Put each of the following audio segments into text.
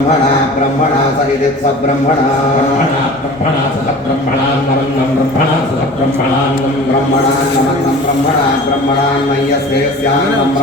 ब्रह्मणा सहित सब्रह्मणा ब्रह्मणा सब्रह्मणान्नमन्नं ब्रह्मणा सब्रह्मणान्नं ब्रह्मणान्नमन्नं ब्रह्मणान्मय्यस्यान्नं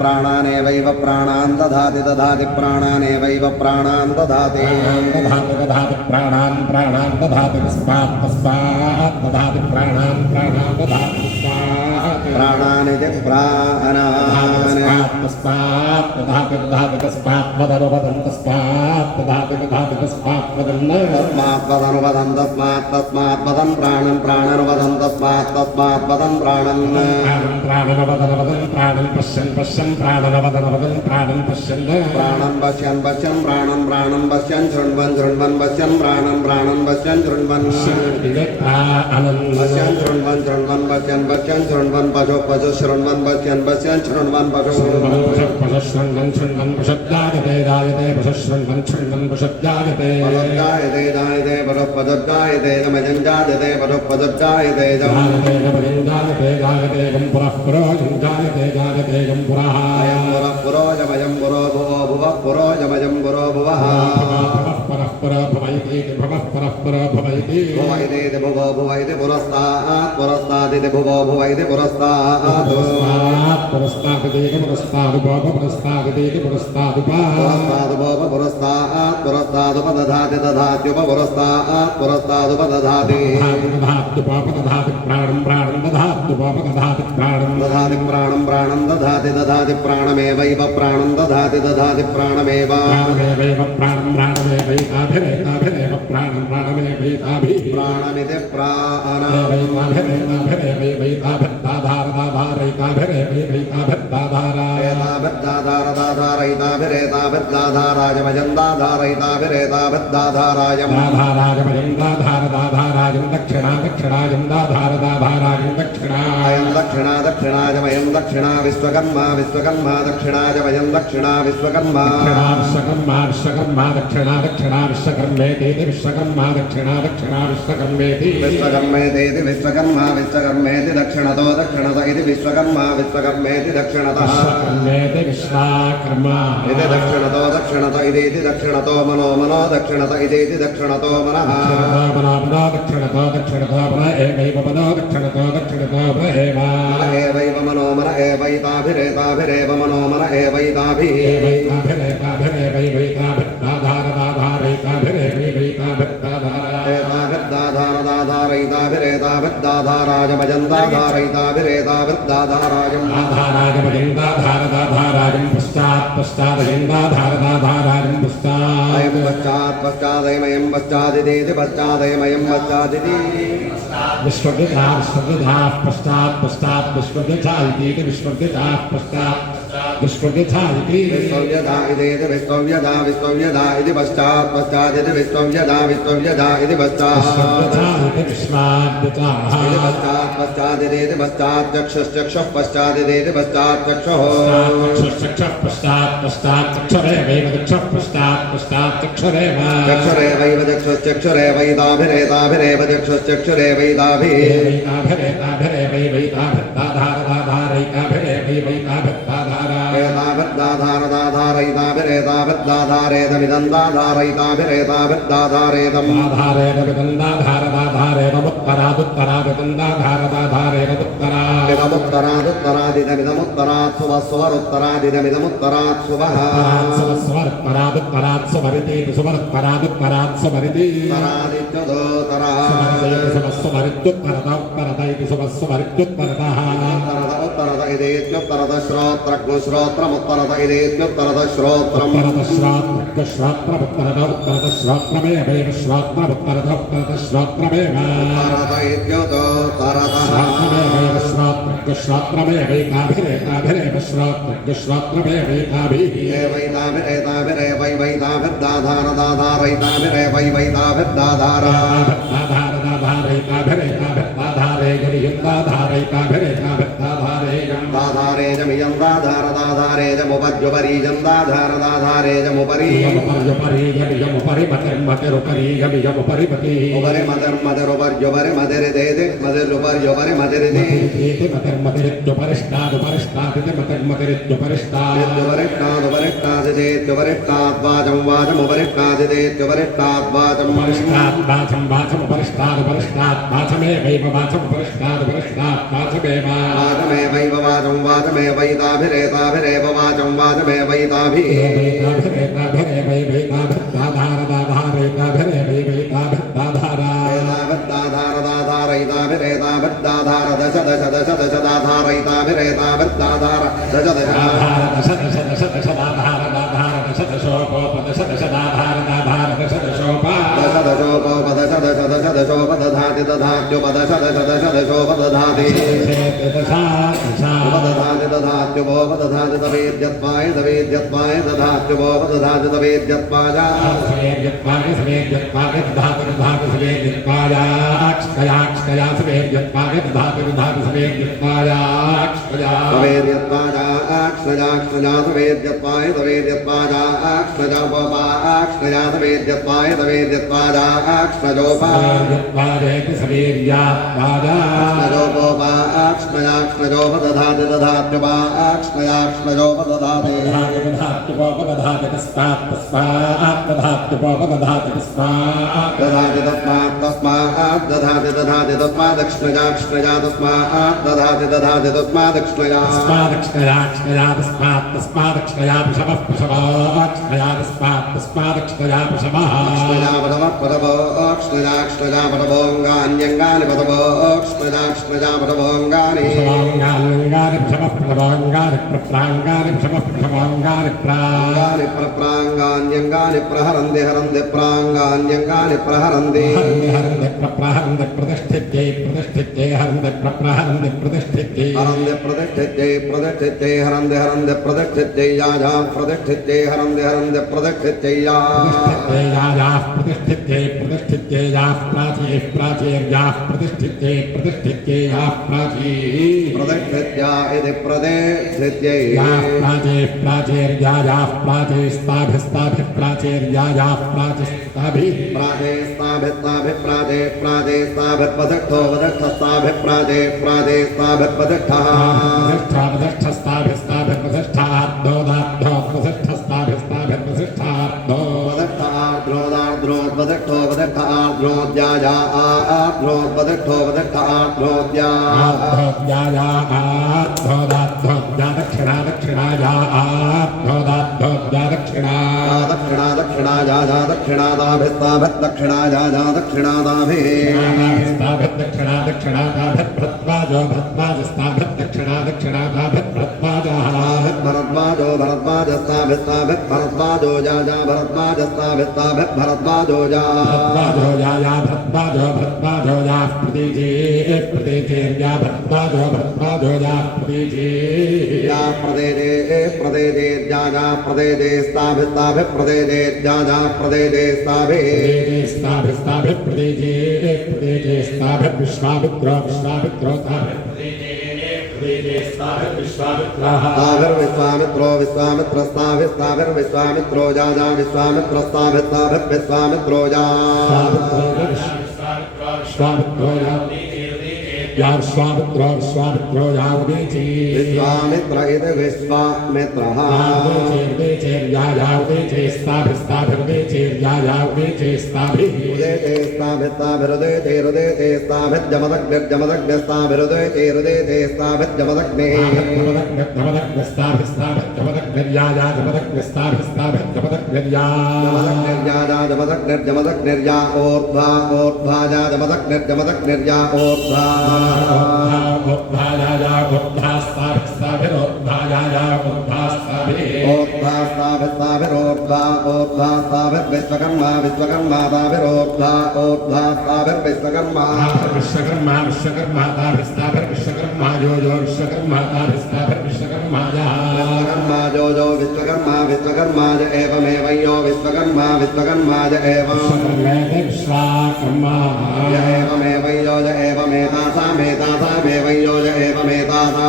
प्राणानेवैव प्राणान् दधाति दधाति प्राणानेवैव प्राणान् दधाति प्राणान् प्राणान् दधाति तस्मात् तस्मात् दधाति प्राणान् प्राणान् दधाति प्राणानिति प्राणान् तस्मात् दधाति दधाति तस्मात् वदनुवदन् तस्मात् दधाति दधाति तस्मात् वदन् तस्मात् वदनुवदन् तस्मात् तस्मात् वदन् प्राणन् प्राणनुवदन् तस्मात् तस्मात् वदन् प्राणन् प्राणनुवदन् प्राणन् पश्यन् पश्यन् प्राणनुवदन् प्राणन् पश्यन् प्राणं पश्यन् पश्यन् प्राणं प्राणं पश्यन् शृण्वन् शृण्वन् पश्यन् प्राणं प्राणं पश्यन् शृण्वन् पश्यन् शृण्वन् शृण्वन् पश्यन् पश्यन् शृण्वन् पशु पशु शृण्वन् पश्यन् पश्यन् शृण्वन् पशु पशु शृण्वन् शृण्वन् पशुजायते जायते पशु शृण्वन् शृण्वन् पशुजायते पशुजायते जायते पशुपदजायते गमजं जायते पशुपदजायते जायते गमजं जायते जायते गं पुरः पुरोजं जायते जायते गं पुरः अयं पुरः पुरोजमयं पुरो भुवो भुवः पुरोजमयं पुरो भुवः पुरः पुरः भवैति भवः पुरः पुरः भवैति भवैति भुवो भुवैति पुरस्तात् पुरस्तादिति भुवो भुवैति पुरस्तात् पुरस्तादिति पुरस्तादुपः पुरस्तादिति पुरस्तादुपः पुरस्तात् पुरस्तादुपदधाति दधात्युप पुरस्तात् पुरस्तादुपदधाति दधात्युपदधाति प्राणं प्राणं दधात्युपदधाति प्राणं दधाति प्राणं प्राणं दधाति दधाति प्राणमेवैव प्राणं दधाति दधाति प्राणमेव प्राणमेवैव प्राणं प्राणमेवैताभिरेताभिरेव प्राणं प्राणमेवैताभिः प्राणमिति दक्षिणा दक्षिणायं दाधारदाधारायं दक्षिणायं दक्षिणा दक्षिणायमयं दक्षिणा विश्वकर्मा विश्वकर्मा दक्षिणायमयं दक्षिणा विश्वकर्मा विश्वकर्मा विश्वकर्मा दक्षिणा दक्षिणा विश्वकर्मेति विश्वकर्मा दक्षिणा दक्षिणा विश्वकर्मेति विश्वकर्मेति विश्वकर्मा विश्वकर्मेति दक्षिणतो दक्षिणत इति विश्वकर्मा विश्वकर्मेति दक्षिणतः विश्वकर्मेति विश्वकर्मा इति दक्षिणतो दक्षिणत इति दक्षिणतो मनो मनो दक्षिणत इति दक्षिणतो मनः मनो मनो दक्षिणतो दक्षिणतो मन एवैव मनो दक्षिणतो दक्षिणतो मन एवैव मनो मन एवैताभिरेताभिरेव मनो मन एवैताभिः पश्चात् पश्चादयं पश्चादयमयं पश्चादिति पश्चादयमयं पश्चादिति विश्वविद्या विश्वविद्या पश्चात् पश्चात् विश्वविद्या इति विश्वविद्या पश्चात् विश्वविद्या इति विश्वव्यधा इति विश्वव्यधा विश्वव्यधा इति पश्चात् पश्चादिति विश्वव्यधा विश्वव्यधा इति पश्चात् पश्चात् पश्चादिति पश्चात् चक्षुश्चक्षुः पश्चादिति पश्चात् चक्षुः चक्षुश्चक्षुः पश्चात् पश्चात् चक्षुरेवैव चक्षुः पश्चात् पश्चात् चक्षुरेव चक्षुरेवैव चक्षुश्चक्षुरेवैताभिरेताभिरेव चक्षुश्चक्षुरेवैताभिः दाधारेदमिदं दाधारयिताभिरेताभिर्दाधारेदम् दाधारेदमिदं दाधारदाधारेदमुत्तरादुत्तरादिदं दाधारदाधारेदमुत्तरात् इदमुत्तरादुत्तरादिदमिदमुत्तरात् सुवस्वरुत्तरादिदमिदमुत्तरात् सुवः सुवस्वरुत्तरादुत्तरात् सुवरिति सुवरुत्तरादुत्तरात् सुवरिति तरादित्युदो तरा सुवस्वरित्युत्तरत इति सुवस्वरित्युत्तरतः उत्तरत इदेत्युत्तरत श्रोत्रमुत्तरत इदेत्युत्तरत श्रोत्रम् उत्तरत श्रोत्रमेव श्रोत्रमुत्तरत श्रोत्रमेव उत्तरत इत्युतो तरतः श्रोत्रमेवैकाभिरेताभिरेव श्रोत्रमेवैकाभिः दाधारेजमियं दाधारदाधारेजमुपद्युपरीजं दाधारदाधारेजमुपरि उपरि मदर्मदरुपर्युपरि मदरिदेति मदरुपर्युपरि मदरिदे उपरिष्टादुपरिष्टादिदेत्युपरिष्टाद्वाचं वाचमुपरिष्टादिदेत्युपरिष्टाद्वाचं वाचमेवैव वाचं वाचमेवैताभिरेताभिरेव वाचं वाचमेवैताभिः दाधारदाधारैताभिरेताभिर्दाधार दश दश दश दश दाधारैताभिरेताभिर्दाधार दश दश दशोपदश दश दश दशोपदधाति दधात्युपदश दश दश दशोपदधाति उपदधाति दधात्युपोपदधाति तवेद्यत्वाय तवेद्यत्वाय दधात्युपोपदधाति तवेद्यत्वाय दधाति तस्मादक्ष्णया पदवोऽक्ष्णया पदवोऽङ्गान्यङ्गानि पदवोऽक्ष्णया पदवोऽङ्गानि प्रप्राङ्गान्यङ्गानि प्रहरन्ति हरन्ति प्राङ्गान्यङ्गानि प्रहरन्ति प्रतिष्ठित्यै हरन्ति प्रप्रहरन्ति प्रतिष्ठित्यै प्रतिष्ठित्यै हरन्ति प्रतिष्ठित्यै याजा प्रतिष्ठित्यै हरन्ति प्रतिष्ठित्यै प्रतिष्ठित्यै याः प्राचीर्याः प्रतिष्ठित्यै याः प्राचीः प्रतिष्ठित्या इति प्रतिष्ठित्यै प्राचीर्याः प्राचीस्ताभिः प्राचीर्याः प्राचीस्ताभिः प्राचेस्ताभिर्पदक्षो वदक्षस्ताभिर्प्राचेस्ताभिर्पदक्षः प्रतिष्ठाभिस्ताभिस्ताभिर्प्रतिष्ठार्धोदार्धोप्रतिष्ठाभिस्ताभिर्प्रतिष्ठार्धो वदक्षो वदक्षार्धोद्याजा आर्धोद्वदक्षो वदक्षार्धोद्या दक्षिणा दक्षिणाया आर्धोदार्धोद्या दक्षिणा दक्षिणादाभिस्ताभिर्दक्षिणाया दक्षिणादाभिर्भ्रत्वाजो भरद्वाजस्ताभिर्दक्षिणादाभिर्भ्रत्वाजः भरद्वाजो जाजा भरद्वाजस्ताभिर्भरद्वाजो जा भरद्वाजो या प्रतीजेर्या भरद्वाजो या प्रतीजे या प्रदेजे जाजा प्रदेजे जाजा प्रदेजे विश्वामित्रो विश्वामित्रो जाजा विश्वामित्रो जा याश्वामित्रो यावदीची विश्वामित्र इति विश्वामित्रः उदेते स्थाभिरुदेते रुदेते स्थाभिज्जमदग्निर्जमदग्निस्ताभिरुदेते रुदेते स्थाभिज्जमदग्निः जमदग्निर्जा ऊर्ध्वा ऊर्ध्वाजा जमदग्निर्जमदग्निर्जा ऊर्ध्वा ऊर्ध्वास्ताभिरोर्ध्वा ऊर्ध्वास्ताभिर्विश्वकर्मा विश्वकर्मा ताभिरोर्ध्वा ऊर्ध्वास्ताभिर्विश्वकर्मा विश्वकर्मा विश्वकर्मा ताभिस्ताभिर्विश्वकर्मा जो विश्वकर्मा ताभिस्ताभिर्विश्वकर्मा विश्वकर्मा जो विश्वकर्मा विश्वकर्मा ज एवमेव यो विश्वकर्मा विश्वकर्मा ज एवं विश्वकर्मा य एवमेव यो ज एवमेतासामेतासामेव यो ज एवमेतासा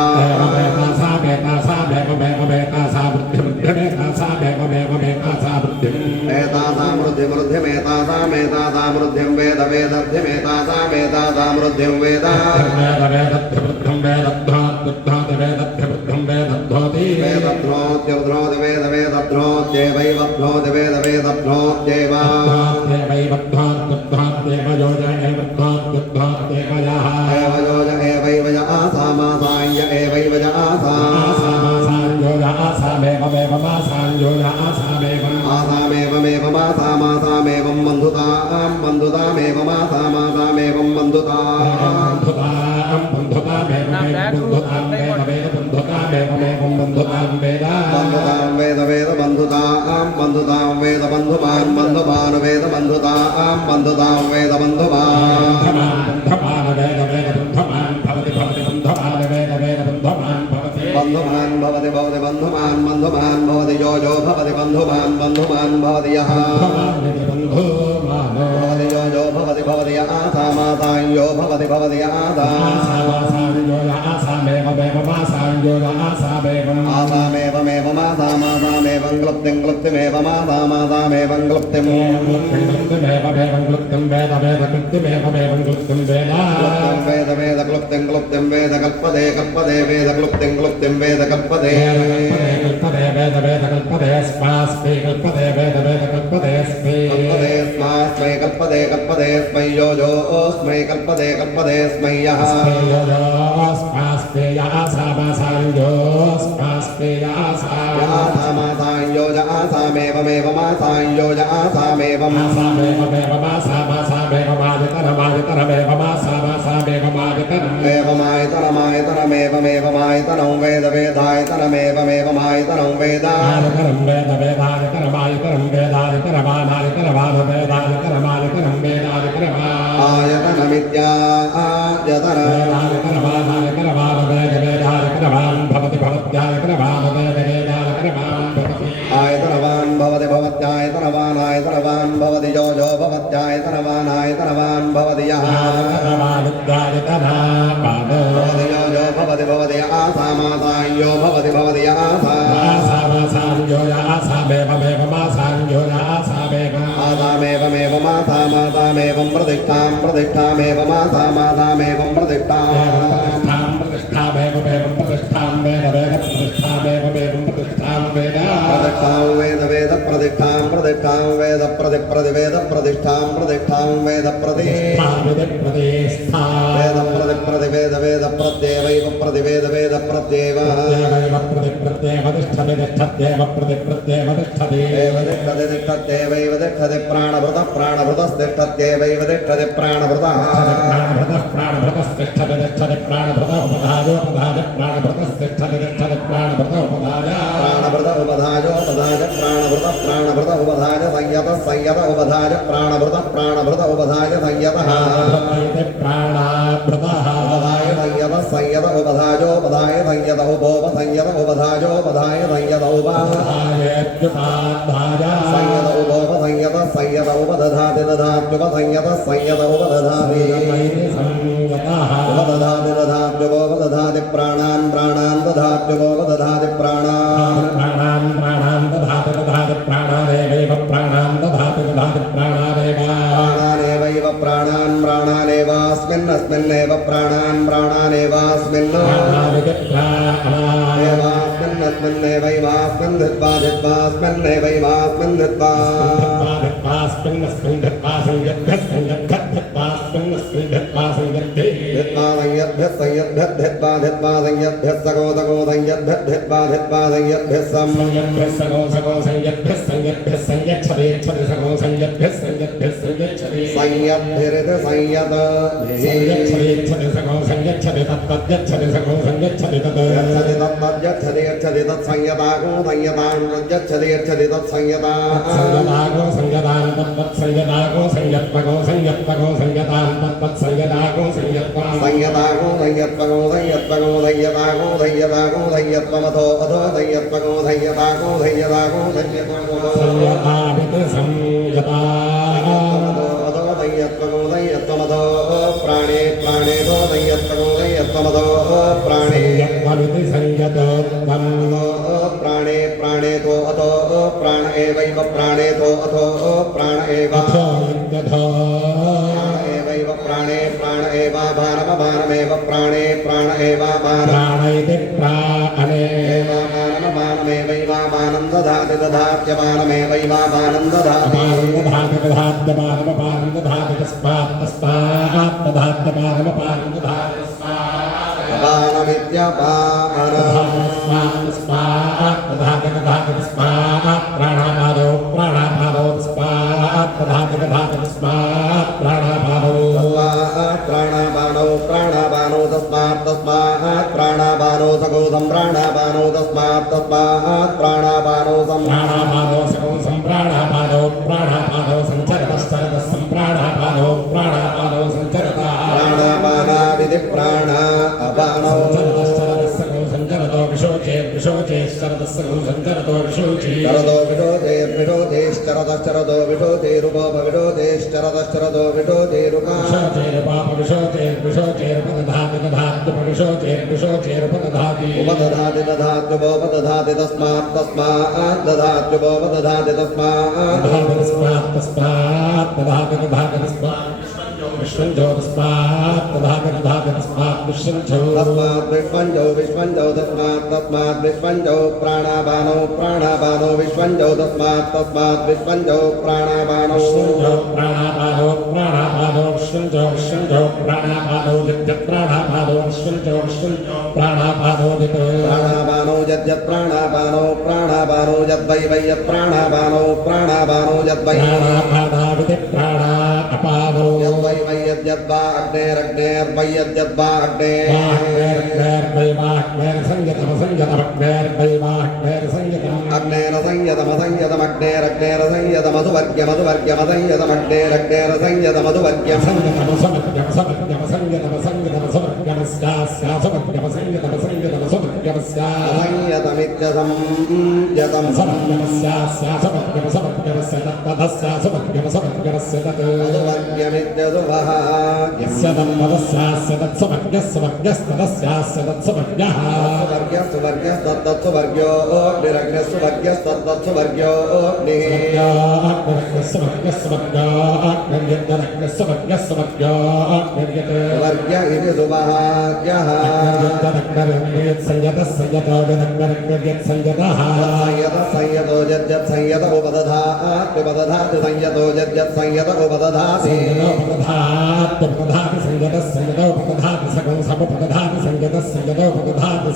एतासामृद्धिमृद्धिमेतासामेतासामृद्धिं वेद वेदर्थिमेतासामेतासामृद्धिं वेद वेदध्रोद्यध्रोद् वेद वेदध्रोद्येवैवध्रोद् वेद वेदध्रोद्येव एव योज एवैव य आसामासाय एवैव य आसा आसामेवमेव मासामासामेवं बन्धुतां बन्धुतामेव मासामासामेवं बन्धुतां वेद वेद बन्धुतां बन्धुतां वेद बन्धुमान् बन्धुमान् वेद बन्धुतां बन्धुतां वेद बन्धुमान् भवति भवति बन्धुमान् बन्धुमान् भवति यो जो भवति बन्धुमान् बन्धुमान् भवति यः भवति यो जो भवति भवति यः आसामासां यो भवति भवति यः आसामेवमेव मासामासामेवं क्लुप्तिं क्लुप्तिमेव मासामासामेवं क्लुप्तिं वेद वेद क्लुप्तिं क्लुप्तिं वेद कल्पते कल्पते वेद क्लुप्तिं क्लुप्तिं वेद कल्पते स्मै कल्पते कल्पते स्मै यो जो स्मै कल्पते कल्पते स्मै यः आसामासां यो ज आसामेवमेव मासां यो ज आसामेवं एवमायतनमायतनमेवमेवमायतनं वेद वेदायतनमेवमेवमायतनं वेद आयतनमित्या आयतन आयतनवान् भवति भवत्यायतनवान् आयतनवान् भवति जो जो भवत्यायतनवान् आयतनवान् भवति यः भवति यो जो भवति भवति आसामासां यो भवति भवति यः आसामेवमेव मासामासामेवं प्रतिष्ठां प्रतिष्ठामेव मासामासामेवं प्रतिष्ठां प्रतिष्ठां वेद वेद प्रतिष्ठां प्रतिष्ठां वेद प्रतिवेद प्रतिष्ठां प्रतिष्ठां वेद प्रतिवेद प्रतिवेद वेद प्रत्येवैव प्रतिवेद वेद प्रत्येव तिष्ठत्येवैव तिष्ठति प्राणभृतः प्राणभृतस्तिष्ठत्येवैव तिष्ठति प्राणभृतः प्राणभृत उपधाजोपधाज प्राणभृत प्राणभृत उपधाज संयत संयत उपधाज प्राणभृत प्राणभृत उपधाज संयतः उपधाय संयत संयत उपधाजोपधाय संयत उपोप संयत उपधाजोपधाय संयत संयत उपोप संयत संयत उपदधाति दधात्युप संयत संयत उपदधाति उपदधाति दधात्युपोपदधाति प्राणान् प्राणान् दधात्युपोपदधाति प्राणान् प्राणानेवैव प्राणान् प्राणानेवास्मिन्नस्मिन् एवास्मिन्नेव प्राणान् प्राणानेवास्मिन् एवास्मिन्नस्मिन्नेवैवास्मिन् धित्वा धित्वास्मिन्नेवैवास्मिन् धित्वा धित्वा संयद्भ्यः संयद्भ्यः धित्वा धित्वा संयद्भ्यः सको सको संयद्भ्यः धित्वा धित्वा संयद्भ्यः सं संयद्भ्यः सको सको संयद्भ्यः संयद्भ्यः संयच्छते छते सको संयद्भ्यः संयद्भ्यः संयच्छते संयद्भिरिति संयत संयच्छते छते सको संयच्छते तत्तद्यच्छते सको संयच्छते तत् यच्छति तत्तद्यच्छति यच्छति तत्संयताको संयतां तद्यच्छति यच्छति तत्संयता संयताको संयतां तत्तत्संयताको संयत्पको संयत्पको संयतां तत्तत्संयताको संयत्पको संयताको संयत्पको संयत्पको संयताको संयताको संयत्पमथो अथो संयत्पको संयताको संयताको संयत्पको संयताविति संयता अथो संयत्पको संयत्पमथो प्राणे प्राणेथो संयत्पको संयत्पमथो प्राणे संयत्पमिति संयतोत्तम प्राणे प्राणेथो अथो प्राण एवैव प्राणेथो अथो प्राण एव अथो यद्यथो एवैव प्राणे प्राण एवाभानमभानमेव प्राणे प्राण एवाभान प्राण इति प्राणे एवाभानमभानमेवैवाभानं दधाति दधात्यपानमेवैवाभानं दधाति दधात्यपानमपानं दधाति तस्मात् तस्मात् दधात्यपानमपानं दधाति अपानमित्यपान तस्मात् दधाति दधाति तस्मात् प्राणापादो प्राणापादो तस्मात् दधाति दधाति तस्मात् प्राणापादो प्राणापानो प्राणापानो तस्मात् तस्मात् प्राणापानो सगोधं प्राणापानो तस्मात् तस्मात् प्राणापानो प्राणापादो सगोधं प्राणापादो प्राणापादो संचरतश्चरतः सम्प्राणापादो प्राणापादो संचरतः प्राणापानाविधि प्राणा अपानो संचरतो विशोचे विशोचे शरतः संचरतो विशोचे शरदो विशोचेश्चरतश्चरतो विशोचेरुपो विशोचेश्चरतश्चरतो विशोचेरुपा उपदधाति दधात्युपदधाति तस्मात् तस्मात् दधात्युपदधाति तस्मात् विश्वंजो तस्मात् दधाति तस्मात् विश्वंजो तस्मात् विश्वंजो विश्वंजो तस्मात् तस्मात् विश्वंजो प्राणापानो प्राणापानो विश्वंजो तस्मात् तस्मात् विश्वंजो प्राणापानो प्राणापानो प्राणापानो विश्वंजो विश्वंजो प्राणापानो यद्यत् प्राणापानो विश्वंजो विश्वंजो प्राणापानो प्राणापानो यद्यत् प्राणापानो प्राणापानो यद्वै वै यत् प्राणापानो प्राणापानो यद्वै प्राणापानाविति प्राणा अपानो यद्वै वै यद्यद्वा अग्नेरग्नेर्वै यद्यद्वा अग्ने अग्नेरसंयतमसंयतमग्नेरग्नेरसंयतमधुवर्ग्यमधुवर्ग्यमसंयतमग्नेरग्नेरसंयतमधुवर्ग्यं वर्ग्य इति सुभाग्यः संयतो यद्यत् संयत उपदधाति संयतो यद्यत् संयत उपदधाति संयत इति संयतः उपदधाति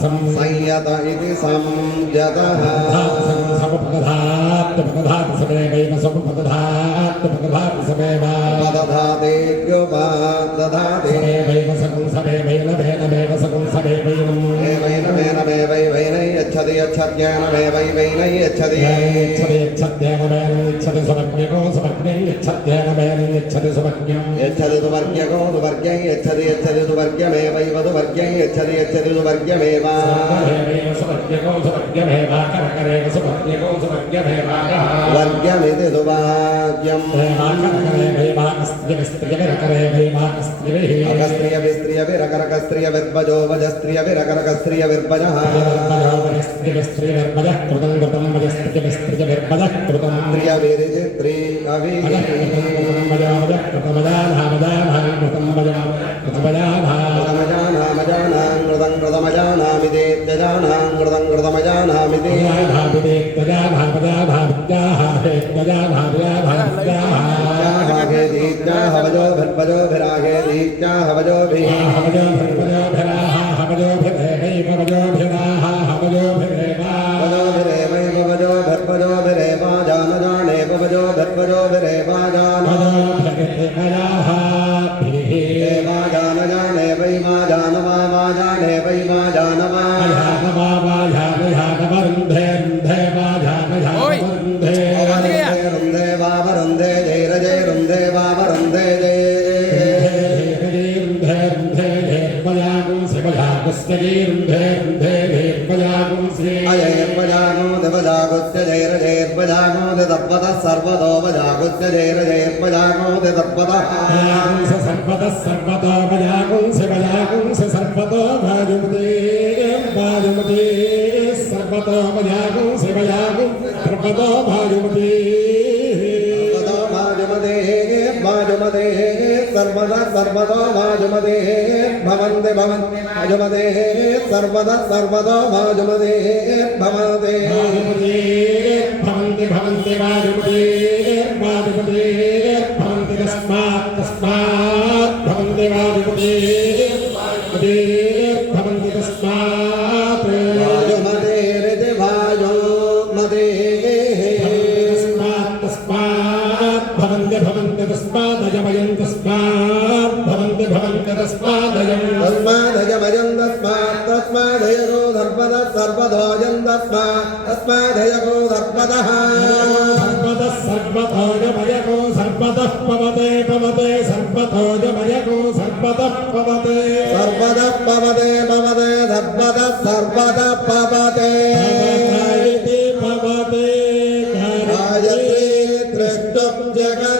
यच्छति यच्छत्येनमेवैवैनै यच्छति यच्छति सुवर्ग्यको सुवर्ग्यै यच्छति यच्छति सुवर्ग्यमेवैव सुवर्ग्यै यच्छति यच्छति सुवर्ग्यमेव वर्ग्यमिति सुभाग्यम् अकस्त्रियविरकरकस्त्रियविर्भजो वजस्त्रियविरकरकस्त्रियविर्भजः कृतं कृतं वजस्त्रियविरकरकस्त्रियविर्भजः कृतं प्रियवीरिचित्री अवीरी कृतमजानामि हवजो भद्भजो भिरागे दीत्या हवजो जान जाने पवजो भद्भजो भिरेवा जान जान जाने वै मा जान मा जाने वै मा जान रुंधे बाबरुंधे जय रजय रुंधे बाबरुंधे जय अजयर्पजागोद्य जय रजयर्पजागोद्य तत्पतः सर्वतो भजागोद्य जय रजयर्पजागोद्य तत्पतः सर्वतो भजागुंस सर्वतो भाजुमते सर्वतो भजागुंस सर्वतो भाजुमते भाजुमते सर्वदा सर्वतो भाजुमते भवन्ते भाजुमते सर्वदा सर्वतो भाजुमते भवन्ते भवन्ते भाजुमते भवन्ते तस्मात् भवन्ते भाजुमते भवन्ते तस्मात् भाजुमते ऋते भाजुमते भवन्ते तस्मादजमयं तस्मादजमयं तस्मादयगो धर्मदः सर्वदोजं तस्मादयगो धर्मदः सर्वतोजमयगो सर्वतः पवते सर्वतोजमयगो सर्वतः पवते सर्वतः पवते सर्वतः पवते पवते गायत्री द्रष्टुं जगत्